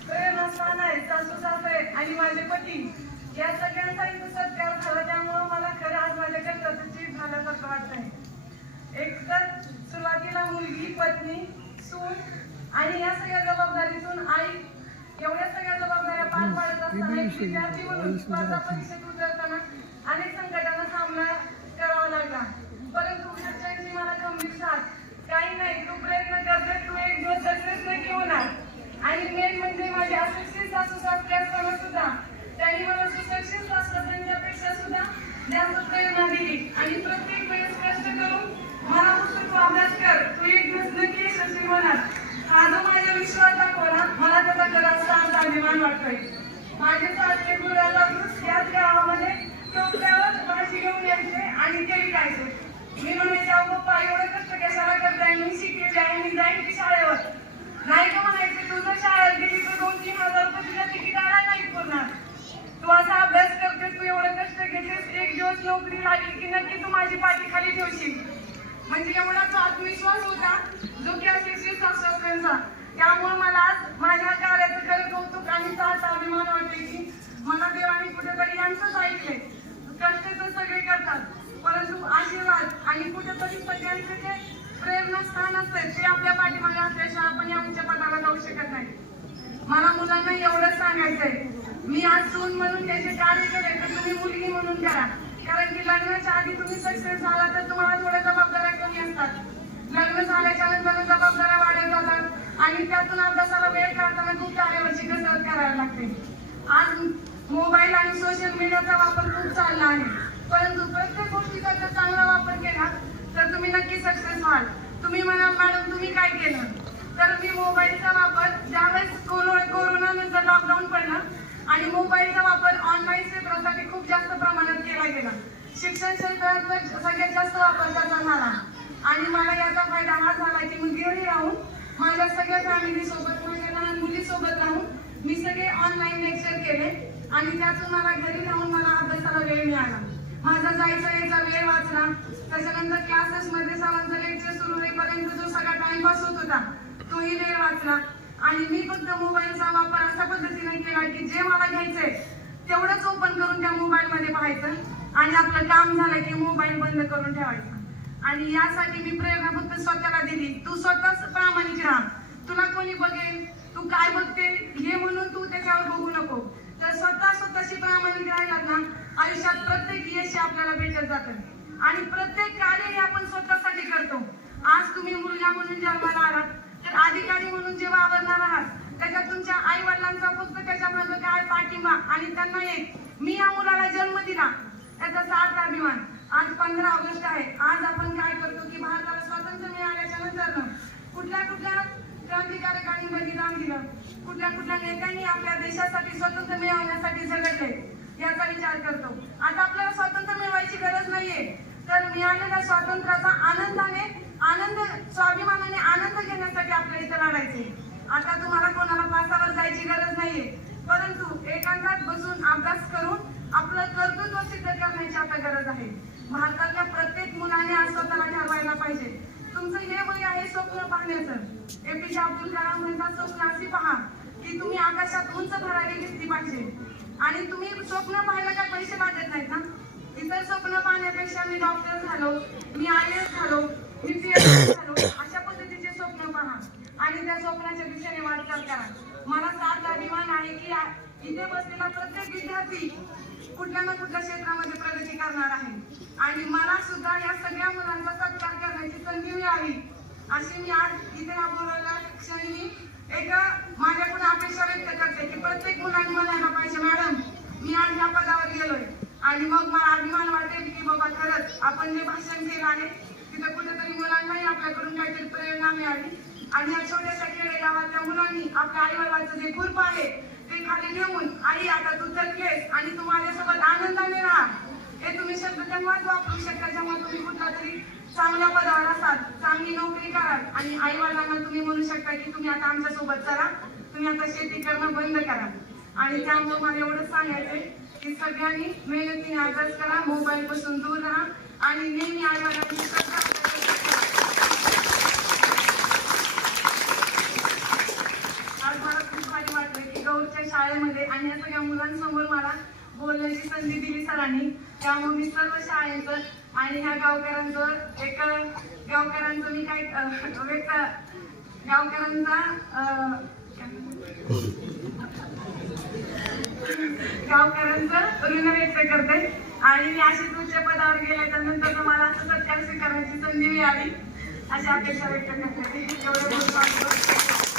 प्रेरणास्थान आहे सासू सासरे आणि माझे पती या सगळ्यांचा इथं सत्कार झाला त्यामुळं मला खरं आज माझ्या कष्टाचं झाल्यासारखं वाटत आहे एक तर सुरुवातीला मुलगी पत्नी सून आणि या सगळ्या जबाबदारीतून आई एवढ्या सगळ्या जबाबदाऱ्या पार पाडत असताना एक विद्यार्थी म्हणून स्पर्धा परीक्षेत उतर अनेक संकटांना सामना करावा लागला परंतु घरच्यांची मला गंभीर साथ काही नाही तू प्रयत्न करते तू एक दिवस सक्सेस नक्की होणार आणि मेन म्हणजे माझे अशिक्षित सासू सासरे असताना सुद्धा त्यांनी मला सुशिक्षित सासऱ्यांच्यापेक्षा सुद्धा जास्त प्रेरणा दिली. आणि प्रत्येक वेळेस कष्ट करून मला पुस्तक अभ्यास कर. तू एक दिवस नक्की यशस्वी होणार. हा जो माझ्या विश्वास दाखवला मला त्याचा खरा साथ अभिमान वाटतोय. माझे सासरे गुरुदादा कृष याच गावामध्ये टोपल्यावर भाजी घेऊन यायचे आणि ते विकायचे मी म्हणायचे अहो पप्पा एवढं कष्ट कशाला करताय मी शिकलेली आहे मी जाईन की शाळेवर नाही का म्हणायचे तू जर शाळेत गेली तर दोन तीन हजार रुपये तुझ्या तिकिटाला नाही पुरणार तू असा अभ्यास करतेस तू एवढं कष्ट घेतेस एक दिवस नोकरी लागली की नक्की तू माझी पाठी खाली ठेवशील म्हणजे एवढा तो आत्मविश्वास होता जो की अशिक्षित शास्त्रज्ञांचा त्यामुळे मला आज माझ्या कार्याचं खरं कौतुक आणि सहसा अभिमान वाटले की मला देवाने कुठेतरी यांचंच ऐकले कष्ट तर सगळे करतात परंतु आशीर्वाद आणि कुठेतरी सगळ्यांचे जे प्रेरणास्थान असते ते आपल्या पाठीमागे असल्याशिवाय आपण या पदाला जाऊ शकत नाही. मला मुलांना एवढंच सांगायचंय मी आज सून म्हणून त्याचे कार्य केले तर तुम्ही मुलगी म्हणून करा. कारण की लग्नाच्या आधी तुम्ही सक्सेस झाला तर तुम्हाला थोडंसं कमी असतात. लग्न झाल्याच्यानंतर जबाबदाऱ्या वाढत जातात आणि त्यातून अभ्यासाला वेळ काढताना खूप कार्यावरची कसरत करायला लागते. आज मोबाईल आणि सोशल मीडियाचा वापर खूप चालला आहे. परंतु प्रत्येक गोष्टीचा जर चांगला वापर केला तर तुम्ही नक्की सक्सेस व्हाल. तुम्ही म्हणा मॅडम तुम्ही काय केलं? तर मी मोबाईल वापर ज्यावेळेस कोरो- कोरोना नंतर लॉकडाऊन पडलं आणि मोबाईलचा वापर ऑनलाईन क्षेत्रासाठी खूप जास्त प्रमाणात केला गेला शिक्षण क्षेत्रात तर सगळ्यात जास्त वापर त्याचा झाला आणि मला याचा फायदा हा झाला की मी घरी राहून माझ्या सगळ्या फॅमिली सोबत माझ्या लहान मुली सोबत राहून मी सगळे ऑनलाईन लेक्चर केले. आणि त्यातून मला घरी राहून मला अभ्यासाला वेळ मिळाला. माझा जायचा यायचा वेळ वाचला. त्याच्यानंतर क्लासेस मध्ये लेक्चर सुरू होईपर्यंत जो सगळा टाइमपास होत होता तोही वेळ वाचला. आणि मी फक्त मोबाईलचा वापर अशा पद्धतीने केला की जे मला घ्यायचंय तेवढंच ओपन करून त्या मोबाईल मध्ये पाहायचं. आणि आपलं काम झालं की मोबाईल बंद करून ठेवायचा. आणि यासाठी मी प्रेरणा फक्त स्वतःला दिली. तू स्वतःच प्रामाणिक राहा. तुला कोणी बघेल? तू काय बघते? हे म्हणून तू त्याच्यावर बघू नको. तर स्वतः स्वतःशी प्रामाणिक राहिलात ना आयुष्यात प्रत्येक यश आपल्याला भेटत जातं. आणि प्रत्येक कार्य हे आपण स्वतःसाठी करतो. आज तुम्ही मुलगा म्हणून जन्माला आलात तर अधिकारी म्हणून जेव्हा आवरणार आहात त्याच्यात तुमच्या आई वडिलांचा फक्त त्याच्यामागे काय पाठिंबा? आणि त्यांना एक मी या मुलाला जन्म दिला. त्याचा सार्थ अभिमान. आज पंधरा ऑगस्ट आहे आज आपण काय करतो की भारताला स्वातंत्र्य मिळाल्याच्या नंतर कुठल्या कुठल्या क्रांतिकारकांनी बलिदान दिलं कुठल्या कुठल्या नेत्यांनी आपल्या देशासाठी स्वातंत्र्य मिळवण्यासाठी झगडले? याचा विचार करतो. आता आपल्याला स्वातंत्र्य मिळवायची गरज नाहीये. तर मिळालेल्या स्वातंत्र्याचा आनंदाने आनंद स्वाभिमानाने आनंद घेण्यासाठी आपल्या इथं लढायचे. आता तुम्हाला कोणाला फासावर जायची गरज नाहीये. परंतु एकांतात बसून अभ्यास करून आपलं कर्तृत्व सिद्ध करण्याची आता गरज आहे. भारतातल्या प्रत्येक मुलाने आज स्वतःला ठरवायला पाहिजे तुमचं हे वय आहे स्वप्न पाहण्याचं. एपीजे अब्दुल कलाम म्हणतात स्वप्न असे पहा की तुम्ही आकाशात उंच भरारी घेतली पाहिजे. आणि तुम्ही स्वप्न पाहायला काय पैसे लागत नाहीत ना? इतर स्वप्न पाहण्यापेक्षा मी डॉक्टर झालो मी आय एस झालो मी पी झालो अशा पद्धतीचे स्वप्न पहा. आणि त्या स्वप्नाच्या दिशेने वाटचाल करा. मला साथ अभिमान आहे की इथे बसलेला प्रत्येक विद्यार्थी कुठल्या ना कुठल्या क्षेत्रामध्ये प्रगती करणार आहे. आणि मला सुद्धा या सगळ्या मुलांचा सत्कार करण्याची संधी मिळावी. अशी मी आज इथे बोलायला क्षणी मी एक माझ्याकडून अपेक्षा व्यक्त करते की प्रत्येक मुलांनी म्हणायला पाहिजे मॅडम मी आज या पदावर गेलोय. आणि मग मला अभिमान वाटेल की बाबा खरंच आपण जे भाषण केलं आहे तिथे कुठेतरी मुलांनाही आपल्याकडून काहीतरी प्रेरणा मिळाली. आणि या छोट्याशा खेडे गावातल्या मुलांनी आपल्या आई जे खुरप आहे ते खाली नेऊन आई आता तू तर आणि तू माझ्यासोबत आनंदाने राहा. हे तुम्ही शब्द तेव्हाच वापरू शकता जेव्हा तुम्ही चांगल्या पदावर असाल चांगली नोकरी कराल आणि आई वडिलांना तुम्ही म्हणू शकता की तुम्ही आता आमच्यासोबत चला. तुम्ही आता शेती करणं बंद करा. आणि त्यामुळे मला एवढंच सांगायचंय की सगळ्यांनी मेहनतीने अभ्यास करा मोबाईल पासून दूर राहा आणि नेहमी आई वडिलांची मला खूप की गौरच्या शाळेमध्ये आणि या सगळ्या मुलांसमोर मला बोलण्याची संधी दिली सरांनी. त्यामुळे मी सर्व शाळेचं आणि ह्या गावकऱ्यांचं एक गावकऱ्यांचं मी काय व्यक्त गावकऱ्यांचा गावकऱ्यांचं ऋण व्यक्त करते. आणि मी अशीच उच्च पदावर गेल्याच्यानंतर तुम्हाला असं सत्कार स्वीकारण्याची संधी मिळाली. अशी अपेक्षा व्यक्त करते. एवढं